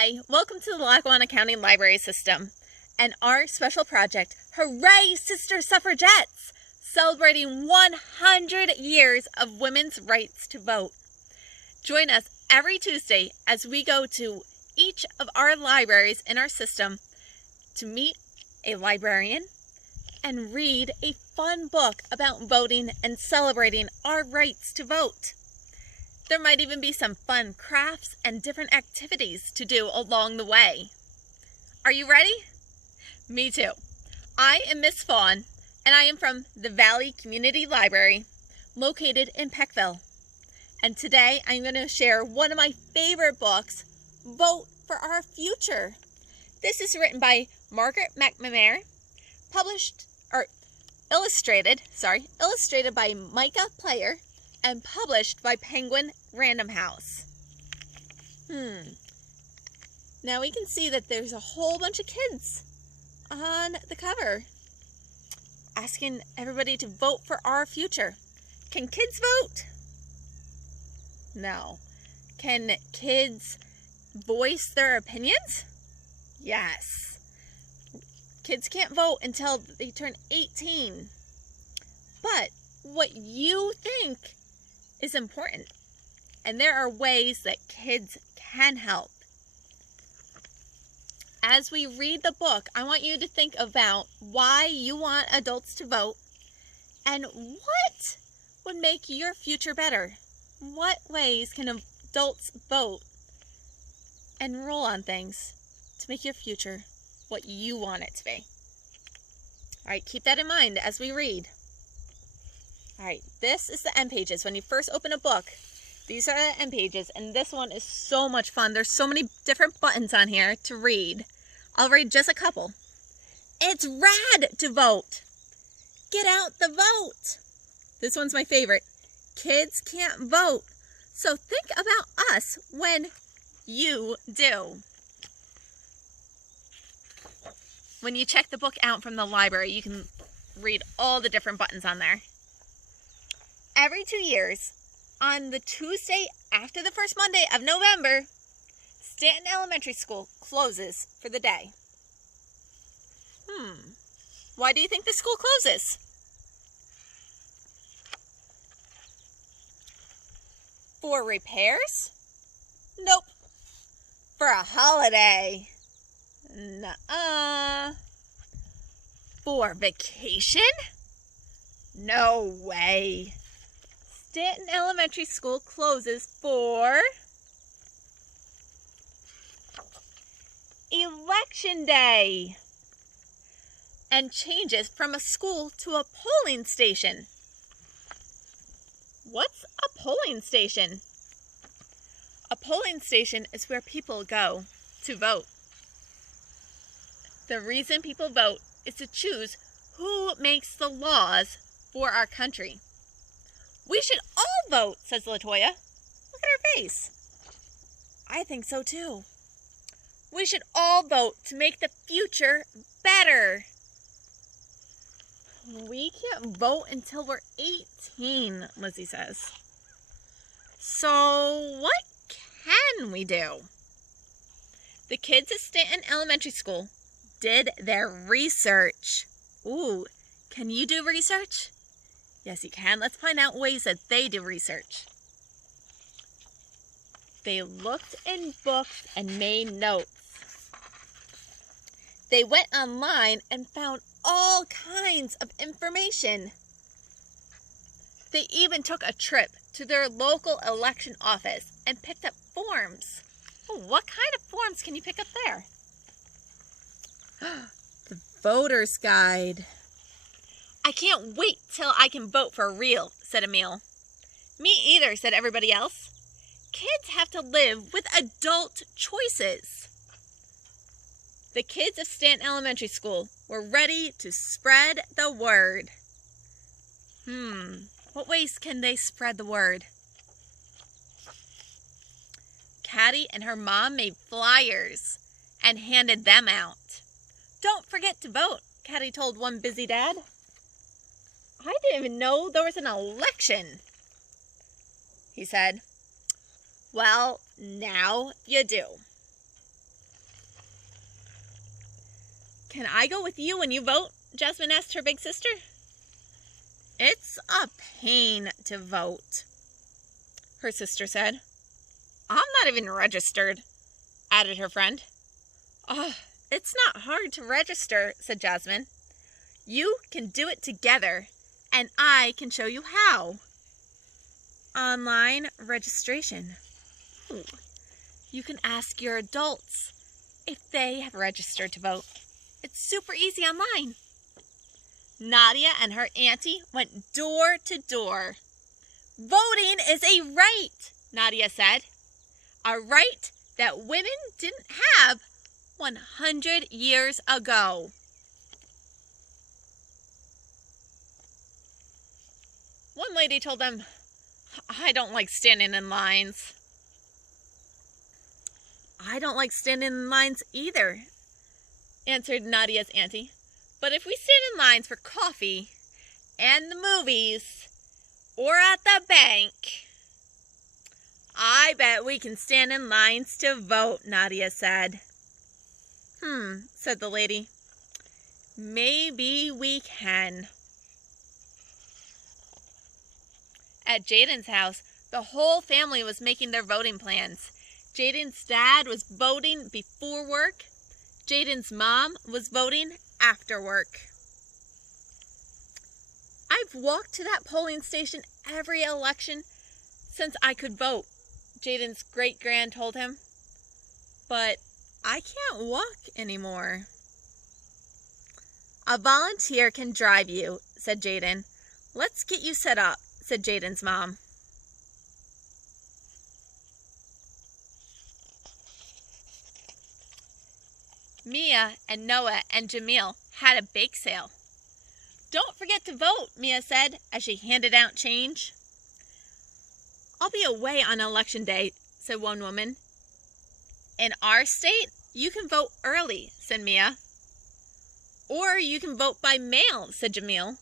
Hi, welcome to the Lackawanna County Library System and our special project, Hurray, Sister Suffragettes, celebrating 100 years of women's rights to vote. Join us every Tuesday as we go to each of our libraries in our system to meet a librarian and read a fun book about voting and celebrating our rights to vote. There might even be some fun crafts and different activities to do along the way. Are you ready? Me too. I am Miss Fawn, and I am from the Valley Community Library, located in Peckville. And today I'm going to share one of my favorite books, Vote for Our Future. This is written by Margaret McNamara, illustrated by Micah Player, and published by Penguin Random House. Now we can see that there's a whole bunch of kids on the cover asking everybody to vote for our future. Can kids vote? No. Can kids voice their opinions? Yes. Kids can't vote until they turn 18. But what you think is important, and there are ways that kids can help. As we read the book, I want you to think about why you want adults to vote and what would make your future better. What ways can adults vote and rule on things to make your future what you want it to be? All right, keep that in mind as we read. All right, this is the end pages. When you first open a book, these are the end pages, and this one is so much fun. There's so many different buttons on here to read. I'll read just a couple. It's rad to vote. Get out the vote. This one's my favorite. Kids can't vote, so think about us when you do. When you check the book out from the library, you can read all the different buttons on there. Every 2 years, on the Tuesday after the first Monday of November, Stanton Elementary School closes for the day. Why do you think the school closes? For repairs? Nope. For a holiday? Nuh-uh. For vacation? No way. Stanton Elementary School closes for Election Day and changes from a school to a polling station. What's a polling station? A polling station is where people go to vote. The reason people vote is to choose who makes the laws for our country. We should all vote, says Latoya. Look at her face. I think so too. We should all vote to make the future better. We can't vote until we're 18, Lizzie says. So what can we do? The kids at Stanton Elementary School did their research. Ooh, can you do research? Yes, you can. Let's find out ways that they do research. They looked in books and made notes. They went online and found all kinds of information. They even took a trip to their local election office and picked up forms. Oh, what kind of forms can you pick up there? The voter's guide. I can't wait till I can vote for real, said Emil. Me either, said everybody else. Kids have to live with adult choices. The kids of Stanton Elementary School were ready to spread the word. What ways can they spread the word? Caddy and her mom made flyers and handed them out. Don't forget to vote, Caddy told one busy dad. I didn't even know there was an election, he said. Well, now you do. Can I go with you when you vote? Jasmine asked her big sister. It's a pain to vote, her sister said. I'm not even registered, added her friend. Oh, it's not hard to register, said Jasmine. You can do it together, and I can show you how. Online registration. Ooh. You can ask your adults if they have registered to vote. It's super easy online. Nadia and her auntie went door to door. Voting is a right, Nadia said. A right that women didn't have 100 years ago. One lady told them, I don't like standing in lines. I don't like standing in lines either, answered Nadia's auntie. But if we stand in lines for coffee and the movies or at the bank, I bet we can stand in lines to vote, Nadia said. Said the lady. Maybe we can. At Jaden's house, the whole family was making their voting plans. Jaden's dad was voting before work. Jaden's mom was voting after work. I've walked to that polling station every election since I could vote, Jaden's great-grand told him. But I can't walk anymore. A volunteer can drive you, said Jaden. Let's get you set up, said Jaden's mom. Mia and Noah and Jamil had a bake sale. Don't forget to vote, Mia said as she handed out change. I'll be away on election day, said one woman. In our state, you can vote early, said Mia. Or you can vote by mail, said Jamil.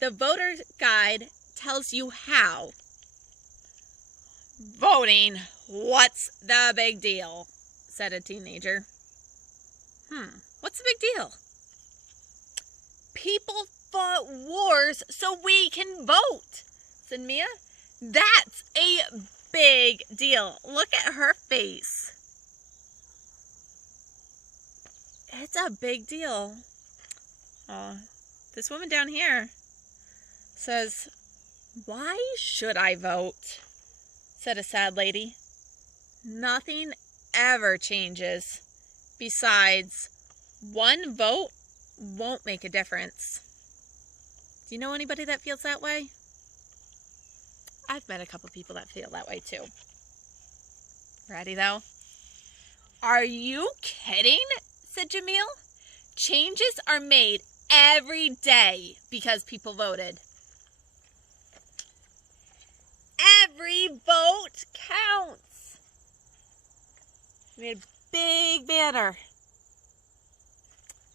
The voter guide tells you how. Voting, what's the big deal? Said a teenager. What's the big deal? People fought wars so we can vote, said Mia. That's a big deal. Look at her face. It's a big deal. This woman down here says, why should I vote? Said a sad lady. Nothing ever changes. Besides, one vote won't make a difference. Do you know anybody that feels that way? I've met a couple people that feel that way too. Ready though? Are you kidding? Said Jamil. Changes are made every day because people voted. Every vote counts. We made a big banner.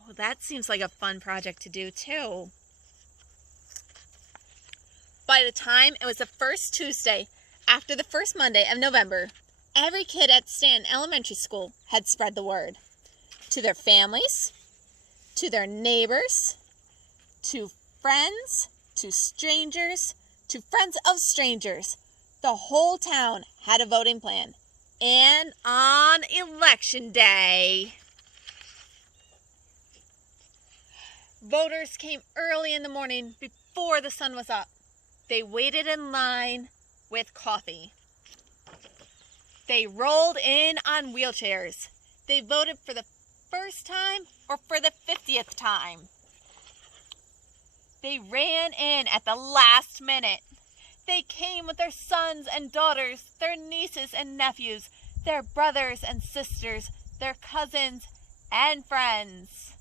Oh, that seems like a fun project to do too. By the time it was the first Tuesday after the first Monday of November, every kid at Stanton Elementary School had spread the word. To their families, to their neighbors, to friends, to strangers, to friends of strangers. The whole town had a voting plan. And on election day, voters came early in the morning before the sun was up. They waited in line with coffee. They rolled in on wheelchairs. They voted for the first time or for the 50th time. They ran in at the last minute. They came with their sons and daughters, their nieces and nephews, their brothers and sisters, their cousins and friends.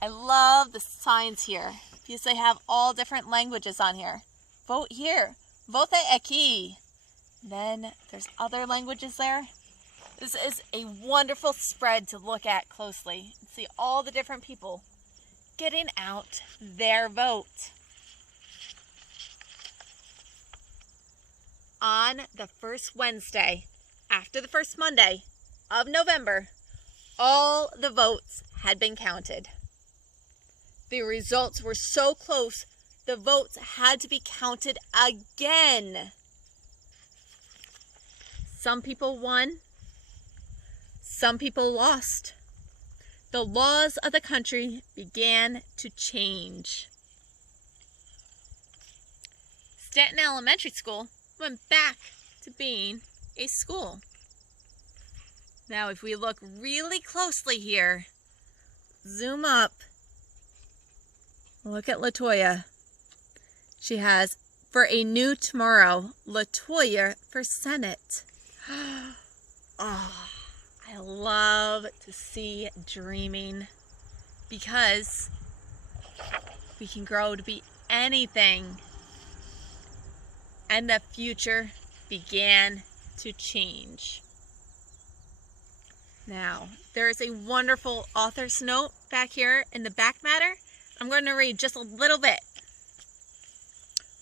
I love the signs here because they have all different languages on here. Vote here. Vote aquí. Then there's other languages there. This is a wonderful spread to look at closely and see all the different people getting out their vote. On the first Wednesday, after the first Monday of November, all the votes had been counted. The results were so close, the votes had to be counted again. Some people won, some people lost. The laws of the country began to change. Stanton Elementary School went back to being a school. Now, if we look really closely here, zoom up, look at LaToya. She has, for a new tomorrow, LaToya for Senate. Oh, I love to see dreaming, because we can grow to be anything. And the future began to change. Now, there is a wonderful author's note back here in the back matter. I'm going to read just a little bit.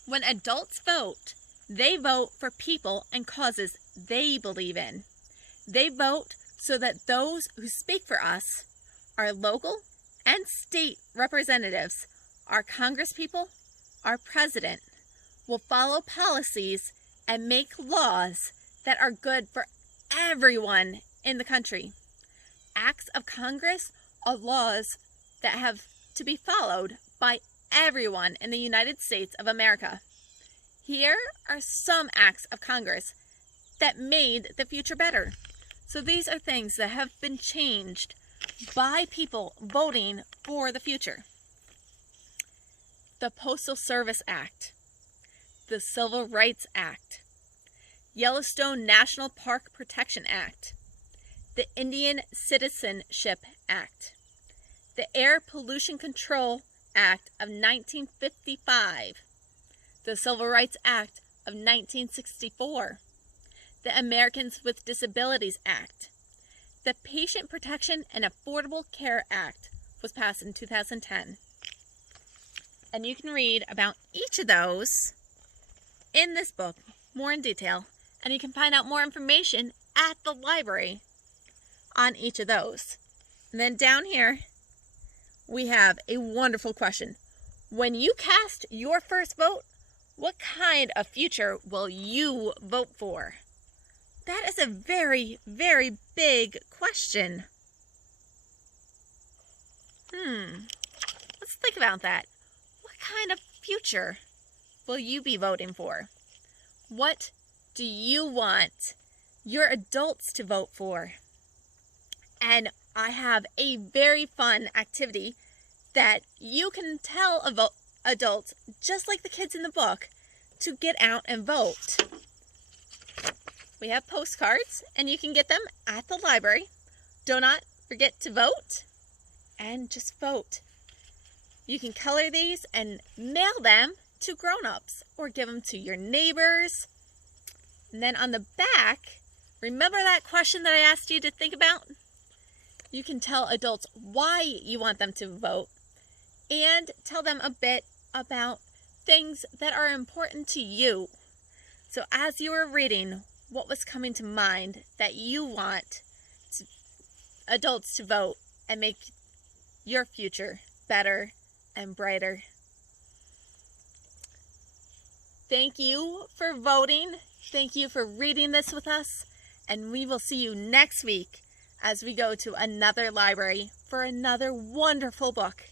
When adults vote, they vote for people and causes they believe in. They vote so that those who speak for us, our local and state representatives, our congresspeople, our president, will follow policies and make laws that are good for everyone in the country. Acts of Congress are laws that have to be followed by everyone in the United States of America. Here are some acts of Congress that made the future better. So these are things that have been changed by people voting for the future. The Postal Service Act, the Civil Rights Act, Yellowstone National Park Protection Act, the Indian Citizenship Act, the Air Pollution Control Act of 1955, the Civil Rights Act of 1964, the Americans with Disabilities Act, the Patient Protection and Affordable Care Act was passed in 2010. And you can read about each of those in this book, more in detail, and you can find out more information at the library on each of those. And then down here, we have a wonderful question. When you cast your first vote, what kind of future will you vote for? That is a very, very big question. Let's think about that. What kind of future will you be voting for? What do you want your adults to vote for? And I have a very fun activity that you can tell adults, just like the kids in the book, to get out and vote. We have postcards, and you can get them at the library. Do not forget to vote, and just vote. You can color these and mail them to grown-ups or give them to your neighbors. And then on the back, remember that question that I asked you to think about? You can tell adults why you want them to vote and tell them a bit about things that are important to you. So as you were reading, what was coming to mind that you want adults to vote and make your future better and brighter? Thank you for voting. Thank you for reading this with us. And we will see you next week as we go to another library for another wonderful book.